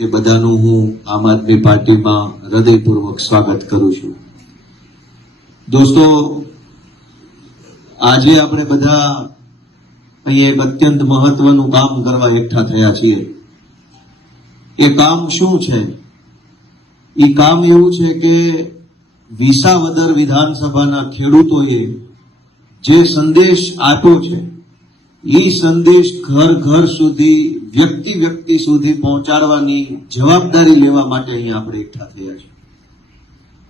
એ બધાનું હું આમ આદમી પાર્ટીમાં હૃદયપૂર્વક સ્વાગત કરું છું. દોસ્તો, આજે આપણે બધા અહીં એક અત્યંત મહત્વનું કામ કરવા એકઠા થયા છીએ. એ કામ શું છે? એ કામ એવું છે કે વિસાવદર વિધાનસભાના ખેડૂતોએ જે સંદેશ આપ્યો છે એ સંદેશ ઘર ઘર સુધી, વ્યક્તિ વ્યક્તિ સુધી પહોંચાડવાની જવાબદારી લેવા માટે અહીંયા આપણે એકઠા થયા છીએ.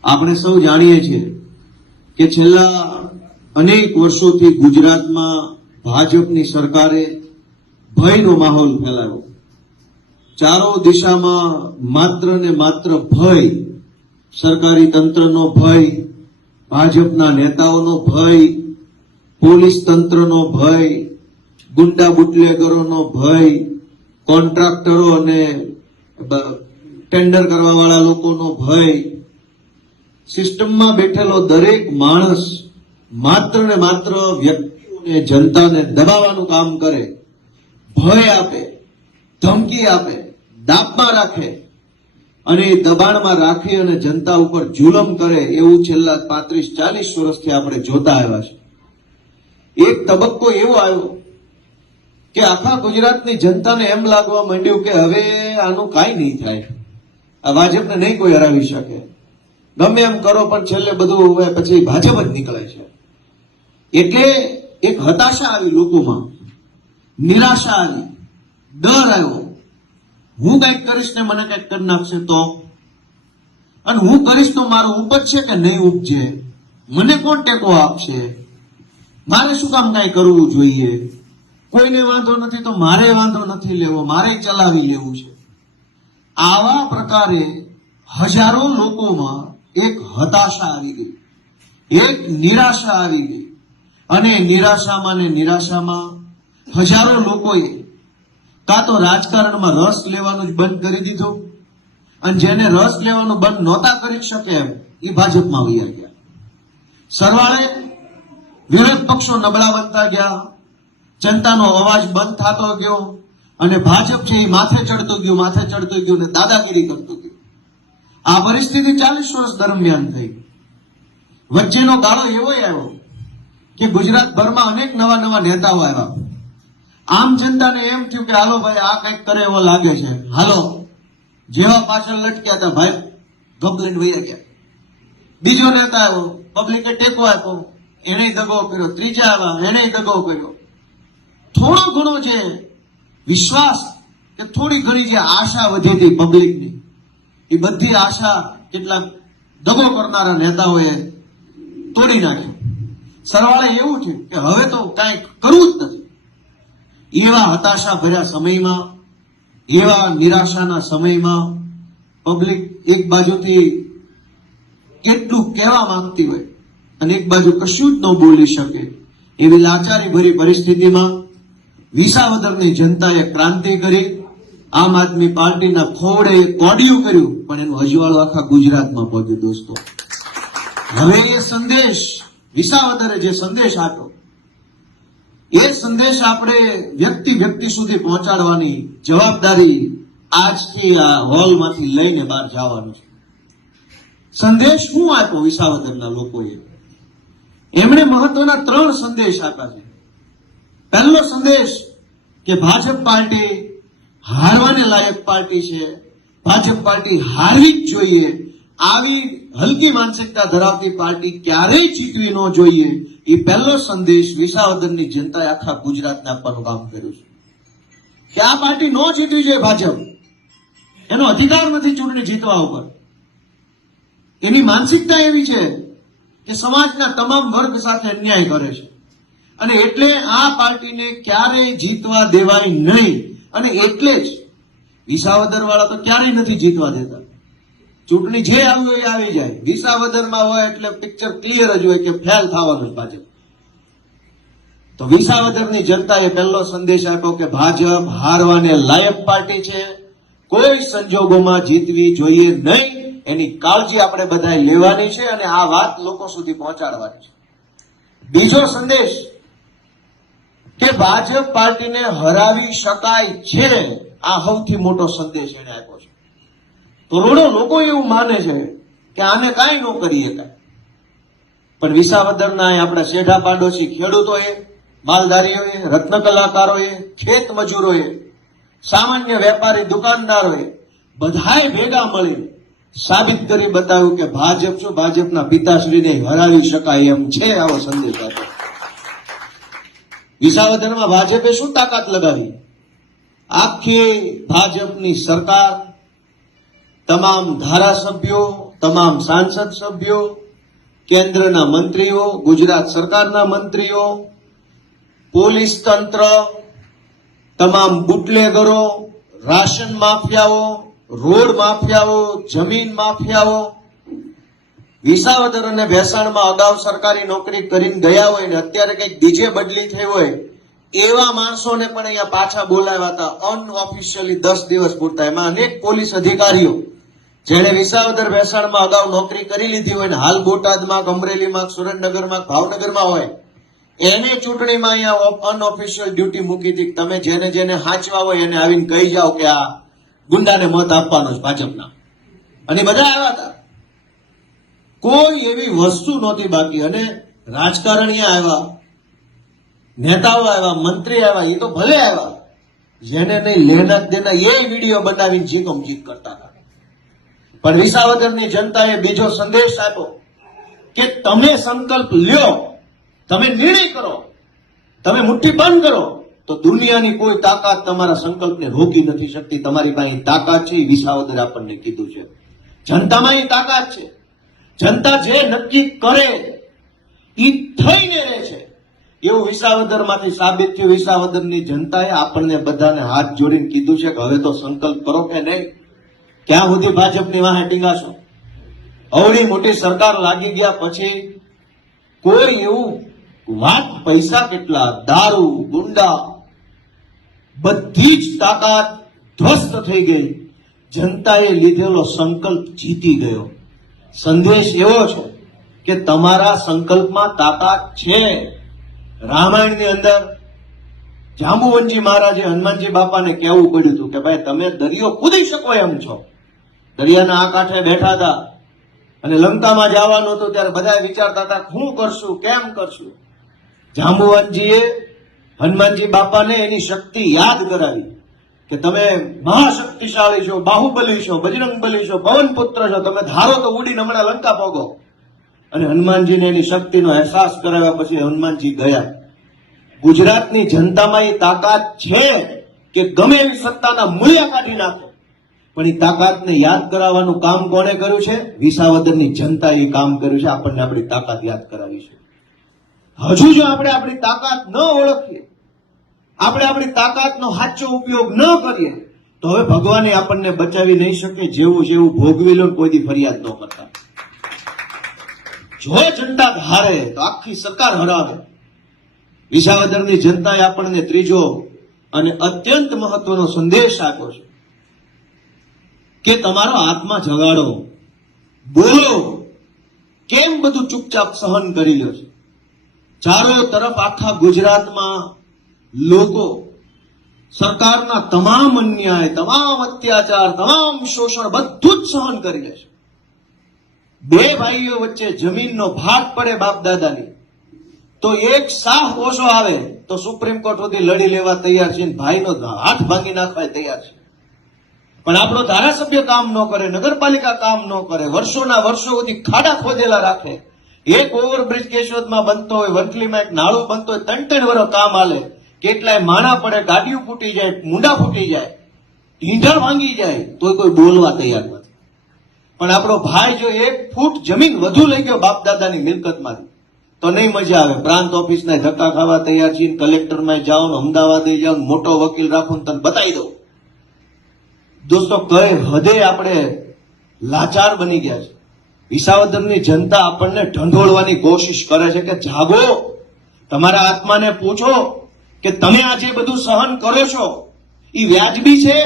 આપણે સૌ જાણીએ છીએ કે છેલ્લા અનેક વર્ષોથી ગુજરાતમાં ભાજપની સરકારે ભયનો માહોલ ફેલાવ્યો. ચારો દિશામાં માત્ર ને માત્ર ભય, સરકારી તંત્રનો ભય, ભાજપના નેતાઓનો ભય, પોલીસ તંત્રનો ભય, ગુંડા બુટલેગરોનો ભય, કોન્ટ્રાક્ટરો અને ટેન્ડર કરવા વાળા લોકોનો ભય. સિસ્ટમમાં બેઠેલો દરેક માણસ માત્ર ને માત્ર વ્યક્તિઓને, જનતાને દબાવવાનું કામ કરે, ભય આપે, ધમકી આપે, દાબમાં રાખે અને દબાણમાં રાખી અને જનતા ઉપર જુલમ કરે, એવું છેલ્લા 35-40 વર્ષથી આપણે જોતા આવ્યા છે. એક તબક્કો એવો આવ્યો કે આખા ગુજરાતની જનતાને એમ લાગવા માંડ્યું કે હવે આનું કાંઈ નહીં થાય, આ ભાજપને નહીં કોઈ હરાવી શકે, ગમે એમ કરો પણ છેલ્લે બધું હવે પછી ભાજપ જ નીકળે છે. એટલે એક હતાશા આવી લોકોમાં, નિરાશા આવી, ડર આવ્યો. હું કંઈક કરીશ ને મને કંઈક કરી નાખશે તો, અને હું કરીશ તો મારું ઉપજશે કે નહીં ઉપજે, મને કોણ ટેકો આપશે, મારે શું કામ કાંઈ કરવું જોઈએ, કોઈને વાંધો નથી તો મારે વાંધો નથી લેવો, મારે ચલાવી લેવું છે. આવા પ્રકારે હજારો લોકોમાં એક હતાશા આવી ગઈ, એક નિરાશા આવી ગઈ. અને નિરાશામાં ને નિરાશામાં હજારો લોકોએ કાં તો રાજકારણમાં રસ લેવાનું જ બંધ કરી દીધું, અને જેને રસ લેવાનું બંધ નહોતા કરી શકે એમ એ ભાજપમાં વયા ગયા. સરવાળે વિરોધ પક્ષો નબળા બનતા ગયા, જનતાનો અવાજ બંધ થતો ગયો અને ભાજપ છે એ માથે ચડતું ગયું ને દાદાગીરી કરતું ગયું. આ પરિસ્થિતિ 40 વર્ષ દરમિયાન થઈ. વચ્ચેનો ગાળો એવો આવ્યો કે ગુજરાતભરમાં અનેક નવા નેતાઓ આવ્યા. આમ જનતાને એમ થયું કે હાલો ભાઈ, આ કંઈક કરે એવો લાગે છે, હાલો. જેવા પાછળ લટક્યા હતા ભાઈ, ગબલીને વયા ગયા. બીજો નેતા આવ્યો, પબ્લિકે ટેકો આપ્યો, એને દગો કર્યો. ત્રીજા આવ્યા, એને દગો કર્યો. થોડો ઘણો જે વિશ્વાસ કે થોડી ઘણી જે આશા વધી હતી પબ્લિકની, એ બધી આશા કેટલાક દગો કરનારા નેતાઓએ તોડી નાખી. સરવાળે એવું છે કે હવે તો કાંઈ કરવું જ નથી. એવા હતાશા ભર્યા સમયમાં, એવા નિરાશાના સમયમાં પબ્લિક એક બાજુથી કેટલું કહેવા માંગતી હોય અને એક બાજુ કશું જ ન બોલી શકે, એવી લાચારી ભરી પરિસ્થિતિમાં વિસાવદરની જનતાએ ક્રાંતિ કરી. આમ આદમી પાર્ટીના ખોવડે કોડિયું કર્યું, પણ એનું અજવાળું આખા ગુજરાતમાં પહોંચ્યું. દોસ્તો, હવે એ સંદેશ, વિસાવદરે જે સંદેશ આપ્યો, એ સંદેશ આપણે વ્યક્તિ સુધી પહોંચાડવાની જવાબદારી આજથી આ હોલમાંથી લઈને બહાર જવાનું છે. સંદેશ શું આપ્યો વિસાવદરના લોકોએ? એમણે મહત્વના 3 સંદેશ આપ્યા છે. પહેલો સંદેશ કે ભાજપ પાર્ટી હારવાને લાયક પાર્ટી છે, ભાજપ પાર્ટી હારવી જ જોઈએ, આવી હલકી માનસિકતા ધરાવતી પાર્ટી ક્યારેય જીતવી ન જોઈએ. એ પહેલો સંદેશ વિસાવદરની જનતાએ આખા ગુજરાતને આપવાનું કામ કર્યું છે કે આ પાર્ટી ન જીતવી જોઈએ. ભાજપ, એનો અધિકાર નથી ચૂંટણી જીતવા ઉપર. એની માનસિકતા એવી છે કે સમાજના તમામ વર્ગ સાથે અન્યાય કરે છે, અને એટલે આ પાર્ટીને ક્યારેય જીતવા દેવાય નહીં. અને એટલે જ વિસાવદર વાળા તો ક્યારેય નથી જીતવા દેતા. ચૂંટણી જે આવી હોય એ આવી જાય, વિસાવદરમાં હોય એટલે પિક્ચર ક્લિયર જ હોય કે ફેલ થવાનું જ ભાજપ. તો વિસાવદરની જનતાએ પહેલો સંદેશ આપ્યો કે ભાજપ હારવાને લાયક પાર્ટી છે, કોઈ સંજોગોમાં જીતવી જોઈએ નહીં. એની કાળજી આપણે બધાએ લેવાની છે અને આ વાત લોકો સુધી પહોંચાડવાની છે. બીજો સંદેશ કે ભાજપ પાર્ટીને હરાવી શકાય છે, આ સૌથી મોટો સંદેશ એને આપ્યો છે. કરોડો લોકો એવું માને છે કે આને કાંઈ ન કરી શકાય. પણ વિસાવદરના આપણા શેઠા પાડોશી ખેડૂતોએ, માલધારીઓએ, રત્ન કલાકારોએ, ખેત મજૂરોએ, સામાન્ય વેપારી દુકાનદારોએ બધાએ ભેગા મળી સાબિત કરી બતાવ્યું કે ભાજપ શું, ભાજપના પિતાશ્રીને હરાવી શકાય એમ છે. આવો સંદેશ આપ્યો. વિસાવદરમાં ભાજપે શું તાકાત લગાવી? આખી ભાજપની સરકાર, તમામ ધારાસભ્યો, તમામ સાંસદ સભ્યો, કેન્દ્રના મંત્રીઓ, ગુજરાત સરકારના મંત્રીઓ, પોલીસ તંત્ર, તમામ બુટલેગરો, રાશન માફિયાઓ, રોડ માફિયાઓ, જમીન માફિયાઓ, વિસાવદર અને ભેસાણમાં અગાઉ સરકારી નોકરી કરીને ગયા હોય ને અત્યારે કંઈક બીજે બદલી થઈ હોય એવા માણસોને પણ અહીંયા પાછા બોલાવ્યા હતા અનઓફિશિયલી 10 દિવસ પૂરતા. એમાં અનેક પોલીસ અધિકારીઓ જેને વિસાવદર ભેસાણમાં અગાઉ નોકરી કરી લીધી હોય ને હાલ બોટાદમાં, અમરેલીમાં, સુરેન્દ્રનગરમાં, ભાવનગરમાં હોય, એને ચૂંટણીમાં અહીંયા અનઓફિશિયલ ડ્યુટી મૂકી હતી. તમે જેને જેને હાંચવા હોય એને આવીને કહી જાઓ કે આ ગુંડાને મત આપવાનો છે ભાજપના. અને બધા આવ્યા હતા. કોઈ એવી વસ્તુ નહોતી બાકી. અને રાજકારણીઓ આવ્યા, નેતાઓ આવ્યા, મંત્રી આવ્યા, એ તો ભલે આવ્યા, જેને નહીં લેના દેના એ વિડીયો બનાવીને જીકમ જીક કરતા હતા. પણ વિસાવદરની જનતાએ બીજો સંદેશ આપ્યો કે તમે સંકલ્પ લ્યો, તમે નિર્ણય કરો, તમે મુઠ્ઠી બંધ કરો તો દુનિયાની કોઈ તાકાત તમારા સંકલ્પને રોકી નથી શકતી. તમારી પાસે તાકાત છે. વિસાવદર આપણને કીધું છે. જનતામાં એ તાકાત છે. જનતા જે નક્કી કરે એ થઈને રહે છે એવું વિસાવદરમાંથી સાબિત થયું. વિસાવદરની જનતાએ આપણને બધાને હાથ જોડીને કીધું છે કે હવે તો સંકલ્પ કરો કે નહીં. ક્યાં સુધી ભાજપની વાહે ટીંગાશો? અવળી મોટી સરકાર લાગી ગયા પછી કોઈ એવું વાત, પૈસા કેટલા, દારૂ, ગુંડા, બધી જ તાકાત ધ્વસ્ત થઈ ગઈ. જનતાએ લીધેલો સંકલ્પ જીતી ગયો. સંદેશ એવો છે કે તમારા સંકલ્પમાં તાકાત છે. રામાયણની અંદર જાંબુવનજી મહારાજે હનુમાનજી બાપાને કહેવું પડ્યું હતું કે ભાઈ તમે દરિયો કૂદી શકો એમ છો. દરિયાના આ કાંઠે બેઠા હતા અને લંકામાં જવાનું હતું ત્યારે બધા વિચારતા હતા શું કરશું, કેમ કરશું. જાંબુવનજીએ હનુમાનજી બાપાને એની શક્તિ યાદ કરાવી કે તમે મહાશક્તિશાળી છો, બાહુબલી છો, બજરંગબલી છો, પવનપુત્ર છો, તમે ધારો તો ઉડીને હમણાં લંકા પોગો. અને હનુમાનજીને એની શક્તિનો અહેસાસ કરાવ્યા પછી હનુમાનજી ગયા. ગુજરાતની જનતામાં એ તાકાત છે કે ગમે એવી સત્તાના મૂલ્ય કાઢી નાખે. પણ એ તાકાતને યાદ કરાવવાનું કામ કોણે કર્યું છે? વિસાવદરની જનતાએ કામ કર્યું છે. આપણને આપણી તાકાત યાદ કરાવી છે. હજુ જો આપણે આપણી તાકાત ન ઓળખીએ, આપણે આપણી તાકાતનો સાચો ઉપયોગ ન કરીએ તો હવે ભગવાને આપણને બચાવી નહીં શકે. જેવું જેવું ભોગવી લો, કોઈ દી ફરિયાદ ન કરતા. જો જનતા હારે તો આખી સરકાર હરાવે. વિસાવદરની જનતાએ આપણને ત્રીજો અને અત્યંત મહત્વનો સંદેશ આપ્યો છે કે તમારો આત્મા જગાડો, બોલો. કેમ બધું ચૂપચાપ સહન કરી લ્યો છે? ચારો તરફ આખા ગુજરાતમાં લોકો સરકારના તમામ અન્યાય, તમામ અત્યાચાર, તમામ શોષણ બધું જ સહન કરી લે છે. બે ભાઈઓ વચ્ચે જમીનનો ભાગ પડે બાપ દાદાની તો એક શાહ ઓછો આવે તો સુપ્રીમ કોર્ટ સુધી લડી લેવા તૈયાર છે, ભાઈનો હાથ ભાંગી નાખવા તૈયાર છે. પણ આપણો ધારાસભ્ય કામ ન કરે, નગરપાલિકા કામ ન કરે, વર્ષોના વર્ષો સુધી ખાડા ખોદેલા રાખે. એક ઓવરબ્રિજ કેશોદમાં બનતો હોય, વંથલીમાં એક નાળું બનતો હોય, 3-3 વર્ષ કામ હાલે. કેટલાય માણા પડે, ગાડીઓ ફૂટી જાય, મુંડા ફૂટી જાય, ઢીંઢણ ભાંગી જાય, તોય કોઈ બોલવા તૈયાર નથી. પણ આપણો ભાઈ જો 1 ફૂટ જમીન વધુ લઈ ગયો બાપ દાદાની મિલકતમાંથી તો નહીં મજા આવે. પ્રાંત ઓફિસના ધક્કા ખાવા તૈયાર છીએ, કલેક્ટરમાં જાઓ ને અમદાવાદે જાઓ, મોટો વકીલ રાખો ને તને બતાવી દઉં. દોસ્તો, કઈ હદે આપણે લાચાર બની ગયા છે. વિસાવદરની જનતા આપણને ઢંઢોળવાની કોશિશ કરે છે કે જાગો, તમારા આત્માને પૂછો કે તમે આજે બધું સહન કરો છો એ વ્યાજબી છે?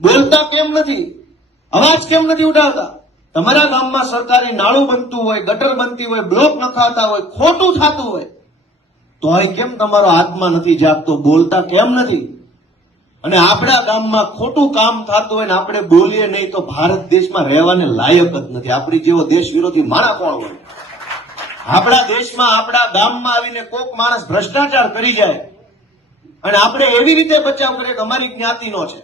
બોલતા કેમ નથી? અવાજ કેમ નથી ઉઠાવતા? તમારા ગામમાં સરકારી નાળું બનતું હોય, ગટર બનતી હોય, બ્લોક નખાતા હોય, ખોટું થતું હોય તો કેમ તમારો આત્મા નથી જાગતો? બોલતા કેમ નથી? અને આપણા ગામમાં ખોટું કામ થતું હોય ને આપણે બોલીએ નહીં તો ભારત દેશમાં રહેવાને લાયક જ નથી. આપણી જેવો દેશ વિરોધી માણા કોણ હોય? આપણા દેશમાં આપણા ગામમાં આવીને કોક માણસ ભ્રષ્ટાચાર કરી જાય અને આપણે એવી રીતે બચાવ કરીએ કે અમારી જ્ઞાતિનો છે,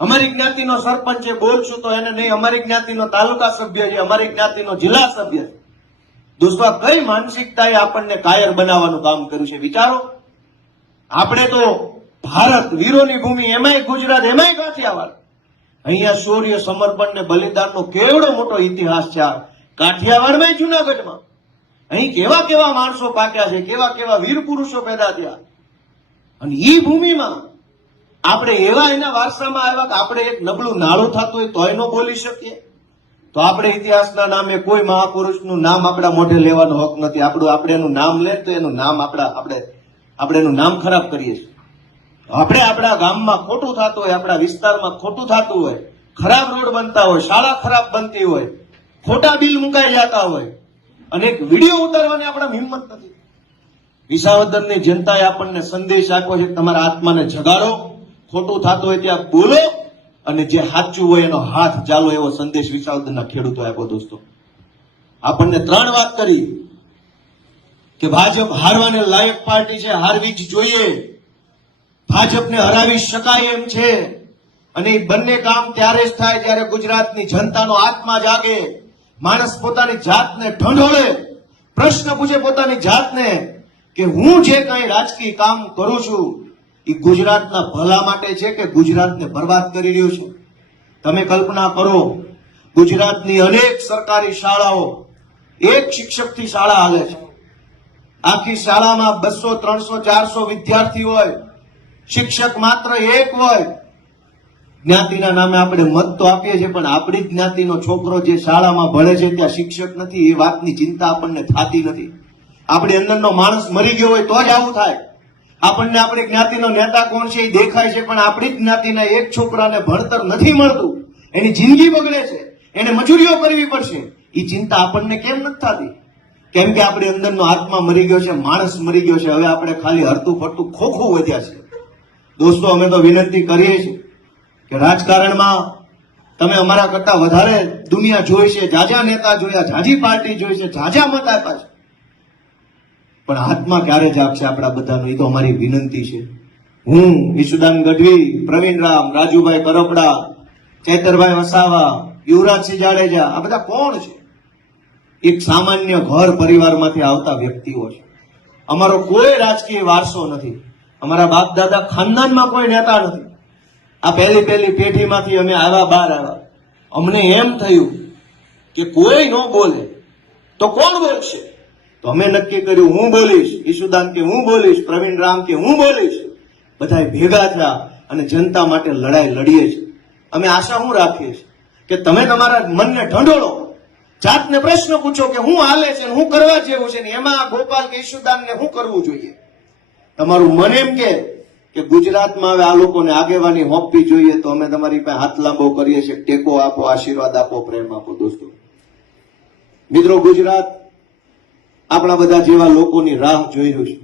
અમારી જ્ઞાતિનો સરપંચ છે, બોલશું તો એને નહીં, અમારી જ્ઞાતિનો તાલુકા સભ્ય છે, અમારી જ્ઞાતિનો જિલ્લા સભ્ય છે. દોસ્તો, આ કઈ માનસિકતાએ આપણને કાયર બનાવવાનું કામ કર્યું છે વિચારો. આપણે તો ભારત વીરોની ભૂમિ, એમાંય ગુજરાત, એમાંય કાઠિયાવાડ. અહીંયા શૌર્ય, સમર્પણ ને બલિદાનનો કેવડો મોટો ઇતિહાસ છે. આ કાઠિયાવાડમાં, જુનાગઢમાં અહીં કેવા કેવા માણસો પાક્યા છે, કેવા કેવા વીર પુરુષો પેદા થયા. અને ઈ ભૂમિમાં આપણે એવા એના વારસામાં આવ્યા કે આપણે એક નબળું નાળું થતું હોય તોય ન બોલી શકીએ. તો આપણે ઇતિહાસના નામે કોઈ મહાપુરુષનું નામ આપણા મોઢે લેવાનો હક નથી. આપણે એનું નામ લે તો એનું નામ આપણે એનું નામ ખરાબ કરીએ છીએ. આપણે આપણા ગામમાં ખોટું થતું હોય, આપણા વિસ્તારમાં ખોટું થતું હોય, ખરાબ રોડ બનતા હોય, શાળા ખરાબ બનતી હોય, ખોટા બિલ મુકાઈ જતા હોય અને એક વિડીયો ઉતારવાની આપણા હિંમત નથી. વિસાવદરની જનતાએ આપણને સંદેશ આપ્યો છે, તમારા આત્માને જગાડો, ખોટું થતું હોય ત્યાં બોલો અને જે સાચું હોય એનો હાથ ચાલો, એવો સંદેશ વિસાવદરના ખેડૂતો આપ્યો. દોસ્તો, આપણને 3 વાત કરી કે ભાજપ હારવાને લાયક પાર્ટી છે, હારવી જ જોઈએ, ભાજપને હરાવી શકાય એમ છે. અને એ બંને કામ ત્યારે જ થાય જ્યારે ગુજરાતની જનતાનો આત્મા જાગે, માણસ પોતાની જાતને ઢંઢોળે, પ્રશ્ન પૂછે પોતાની જાતને કે હું જે કઈ રાજકીય કામ કરું છું એ ગુજરાતના ભલા માટે છે કે ગુજરાતને બરબાદ કરી રહ્યું છે. તમે કલ્પના કરો, ગુજરાતની અનેક સરકારી શાળાઓ એક શિક્ષકથી શાળા હાલે છે. આખી શાળામાં 200, 300, 400 વિદ્યાર્થી હોય, શિક્ષક માત્ર એક હોય. જ્ઞાતિના નામે આપણે મત તો આપીએ છીએ, પણ આપણી જ જ્ઞાતિનો છોકરો જે શાળામાં ભણે છે ત્યાં શિક્ષક નથી, એ વાતની ચિંતા આપણને થતી નથી. આપણી અંદરનો માણસ મરી ગયો હોય તો જ આવું થાય. આપણને આપણી જ્ઞાતિનો નેતા કોણ છે એ દેખાય છે, પણ આપણી જ જ્ઞાતિના એક છોકરાને ભણતર નથી મળતું, એની જિંદગી બગડે છે, એને મજૂરીઓ કરવી પડશે, એ ચિંતા આપણને કેમ નથી થતી? કેમ કે આપણી અંદરનો આત્મા મરી ગયો છે, માણસ મરી ગયો છે. હવે આપણે ખાલી હરતું ફરતું ખોખું વધ્યા છે. દોસ્તો, અમે તો વિનંતી કરીએ છીએ કે રાજકારણમાં તમે અમારા કરતા વધારે દુનિયા જોઈ છે, જાજા નેતા જોયા, જાજી પાર્ટી જોઈ છે, જાજા મત આપ્યા છે, પણ આત્મા ક્યારે જાગશે આપણા બધાનો? એ તો અમારી વિનંતી છે. હું, ઈશુદાન ગઢવી, પ્રવીણ રામ, રાજુભાઈ કરપડા, ચૈતરભાઈ વસાવા, યુવરાજસિંહ જાડેજા, આ બધા કોણ છે? એક સામાન્ય ઘર પરિવારમાંથી આવતા વ્યક્તિઓ છે. અમારો કોઈ રાજકીય વારસો નથી, અમારા બાપ દાદા ખાનદાનમાં કોઈ નેતા નથી. આ પહેલી પેઢીમાંથી અમે બહાર આવ્યા. અમને એમ થયું કે કોઈ ન બોલે તો કોણ બોલશે? તો અમે નક્કી કર્યું, હું બોલીશ. ઈશુદાન કે હું બોલીશ, પ્રવીણ રામ કે હું બોલીશ. બધા ભેગા થયા અને જનતા માટે લડાઈ લડીએ છીએ. અમે આશા હું રાખીએ છીએ કે તમે તમારા મનને ઢંઢોળો, જાતને પ્રશ્ન પૂછો કે હું હાલે છે, હું કરવા જેવું છે ને એમાં ગોપાલ કે ઈશુદાનને હું કરવું જોઈએ. તમારું મન એમ કે ગુજરાતમાં હવે આ લોકોને આગેવાની હોપવી જોઈએ, તો અમે તમારી પાસે હાથ લાંબો કરીએ છીએ. ટેકો આપો, આશીર્વાદ આપો, પ્રેમ આપો. દોસ્તો મિત્રો, ગુજરાત આપણા બધા જેવા લોકોની રાહ જોઈ રહ્યું છે.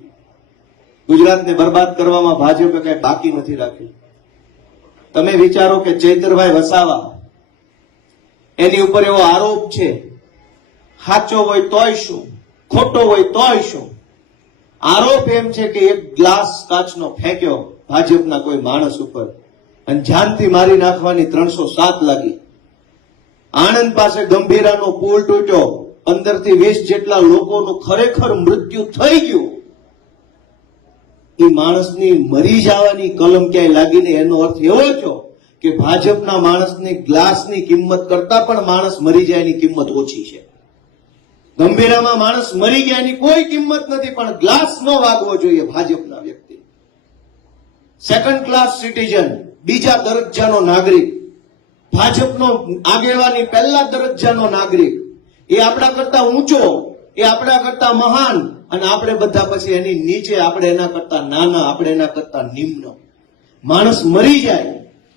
ગુજરાતને બરબાદ કરવામાં ભાજપે કઈ બાકી નથી રાખ્યું. તમે વિચારો કે ચૈતરભાઈ વસાવા, એની ઉપર એવો આરોપ છે, સાચો હોય તોય શું, ખોટો હોય તોય શું. આરોપ એમ છે કે એક ગ્લાસ કાચનો ફેંક્યો ભાજપના કોઈ માણસ ઉપર અને જાનથી મારી નાખવાની 307 લાગી. આણંદ પાસે ગંભીરાનો પુલ તૂટ્યો, 15 થી 20 જેટલા લોકોનું ખરેખર મૃત્યુ થઈ ગયું. એ માણસની મરી જવાની કલમ ક્યાંય લાગીને એનો અર્થ એવો થયો કે ભાજપના માણસની ગ્લાસની કિંમત કરતા પણ માણસ મરી જાય એની કિંમત ઓછી છે. ગંભીરામાં માણસ મરી ગયા એની કોઈ કિંમત નથી, પણ ગ્લાસ ન વાગવો જોઈએ ભાજપના વ્યક્તિ. સેકન્ડ ક્લાસ સિટીઝન, બીજા દરજ્જાનો નાગરિક, ભાજપનો આગેવાની પહેલા દરજ્જાનો નાગરિક, એ આપણા કરતા ઊંચો, એ આપણા કરતા મહાન, અને આપણે બધા પછી એની નીચે, આપણે એના કરતા નાના, આપણે એના કરતા નિમ્ન. માણસ મરી જાય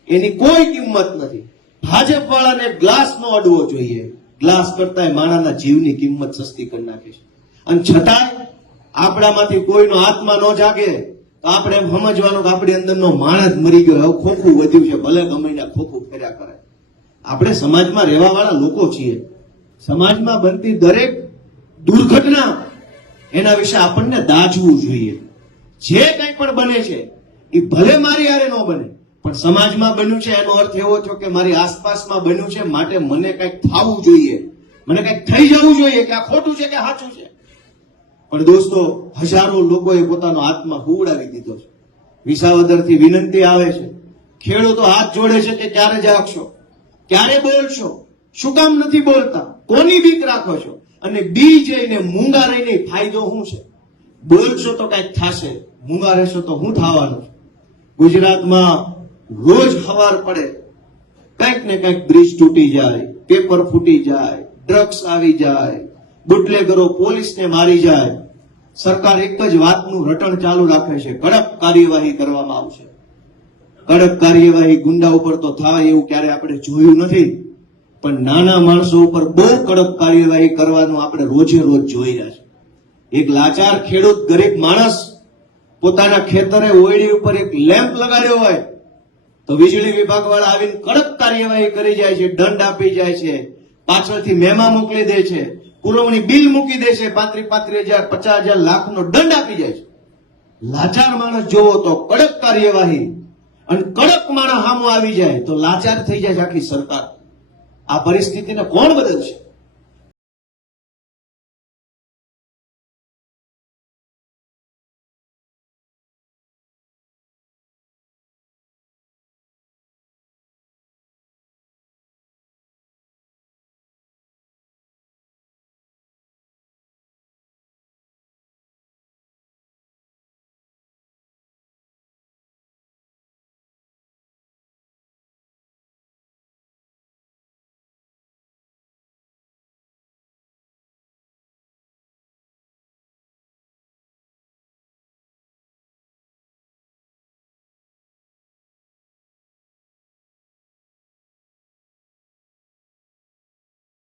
એની કોઈ કિંમત નથી. ભાજપ વાળાને ગ્લાસ નો અડવો જોઈએ. ગ્લાસ કરતા માણાના જીવની કિંમત સસ્તી કરી નાખે છે. અને છતાંય આપણામાંથી કોઈનો આત્મા ન જાગે, તો આપણે એમ સમજવાનું કે આપણી અંદરનો માણસ મરી ગયો, હવે ખોખું વધ્યું છે, ભલે ગમે ત્યાં ખોખું ફેર્યા કરે. આપણે સમાજમાં રહેવા વાળા લોકો છીએ. સમાજમાં બનતી દરેક દુર્ઘટના એના વિશે આપણને દાજવું જોઈએ. જે કંઈ પણ બને છે એ ભલે મારી હારે ન બને, પણ સમાજમાં બન્યું છે એનો અર્થ એવો થયો કે મારી આસપાસમાં બન્યું છે, માટે મને કંઈક થવું જોઈએ, મને કંઈક થઈ જવું જોઈએ કે આ ખોટું છે કે સાચું છે. પણ દોસ્તો, હજારો લોકોએ પોતાનો આત્મા હુવડાવી દીધો છે. વિસાવદરથી વિનંતી આવે છે, ખેડૂતો હાથ જોડે છે કે ક્યારે જાગશો, ક્યારે બોલશો, શું કામ નથી બોલતા, કોની બીક રાખો છો, અને બી જઈને મૂંગા રહીને ફાયદો શું છે? બોલશો તો કંઈક થશે, મૂંગા રહેશો તો શું થવાનું છે? ગુજરાતમાં રોજ સવાર પડે કંઈક ને કંઈક બ્રિજ તૂટી જાય, પેપર ફૂટી જાય, ડ્રગ્સ આવી જાય, બુટલેગરો પોલીસને મારી જાય. સરકાર એક જ વાતનું રટણ ચાલુ રાખે છે, કડક કાર્યવાહી કરવામાં આવશે. કડક કાર્યવાહી ગુંડા ઉપર તો થાય એવું ક્યારે આપણે જોયું નથી, પણ નાના માણસો ઉપર બહુ કડક કાર્યવાહી કરવાનું આપણે રોજે રોજ જોઈ રહ્યા છે. એક લાચાર ખેડૂત, ગરીબ માણસ પોતાના ખેતરે ઓયડી ઉપર એક લેમ્પ લગાડ્યો હોય તો વીજળી વિભાગ વાળા આવીને કડક કાર્યવાહી કરી જાય છે, દંડ આપી જાય છે, પાછળથી મેમા મોકલી દે છે, પુરવણી બિલ મૂકી દે છે, 35,000 50,000 લાખનો દંડ આપી જાય છે. લાચાર માણસ જોવો તો કડક કાર્યવાહી, અને કડક માણસ સામો આવી જાય તો લાચાર થઈ જાય છે આખી સરકાર. આ પરિસ્થિતિને કોણ બદલશે?